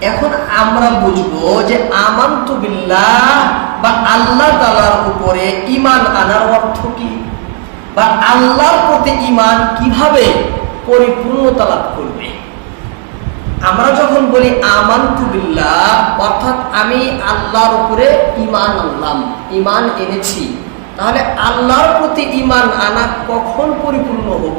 এখন আমরা বুঝব যে আমান্তু বিল্লাহ বা আল্লাহ তালার উপরে ইমান আনার অর্থ কি? বা আল্লাহর প্রতি ইমান কীভাবে পরিপূর্ণতা লাভ করবে? আমরা যখন বলি আমান্তু বিল্লাহ, অর্থাৎ আমি আল্লাহর উপরে ইমান আনলাম ইমান এনেছি, তাহলে আল্লাহর প্রতি ইমান আনা কখন পরিপূর্ণ হব?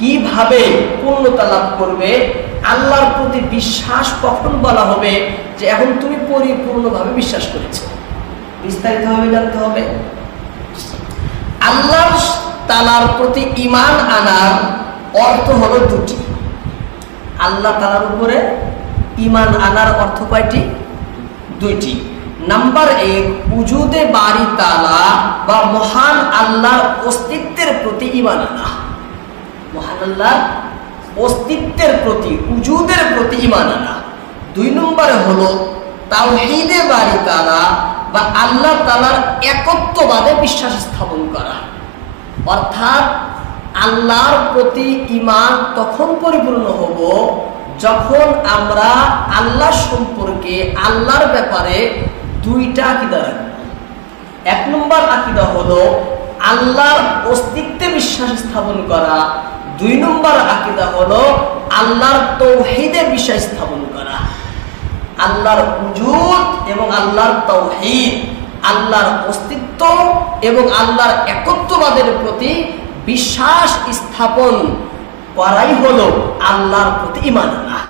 কীভাবে পূর্ণতা লাভ করবে? আল্লাহর প্রতি বিশ্বাস কখন বলা হবে যে এখন তুমি পরিপূর্ণভাবে বিশ্বাস করেছ? বিস্তারিতভাবে জানতে হবে। আল্লাহ তালার প্রতি ইমান আনার অর্থ হলো দুটি। আল্লাহ তালার উপরে ইমান আনার অর্থ কয়টি? দুইটি। নাম্বার এক, উজুদে বাড়ি তালা বা মহান আল্লাহর অস্তিত্বের প্রতি ইমান আনা। মহান আল্লাহর অস্তিত্বের প্রতি, উজুদের প্রতি ইমান আনা। দুই নম্বরে হলো, তাওহীদে বাড়ি তালা বা আল্লাহ তালার একত্ববাদে বিশ্বাস স্থাপন করা। অর্থাৎ, আল্লাহর প্রতি ইমান তখন পরিপূর্ণ হব যখন আমরা আল্লাহ সম্পর্কে, আল্লাহর ব্যাপারে দুইটা আকিদা রাখব। এক নম্বর আকিদা হলো, আল্লাহর অস্তিত্বে বিশ্বাস স্থাপন করা দুই নম্বর আকিদা হলো আল্লাহর তৌহিদে বিশ্বাস স্থাপন করা। আল্লাহর উজুদ এবং আল্লাহর তৌহিদ, আল্লাহর অস্তিত্ব এবং আল্লাহর একত্ববাদের প্রতি বিশ্বাস স্থাপন করাই হলো আল্লাহর প্রতি ইমান আনা।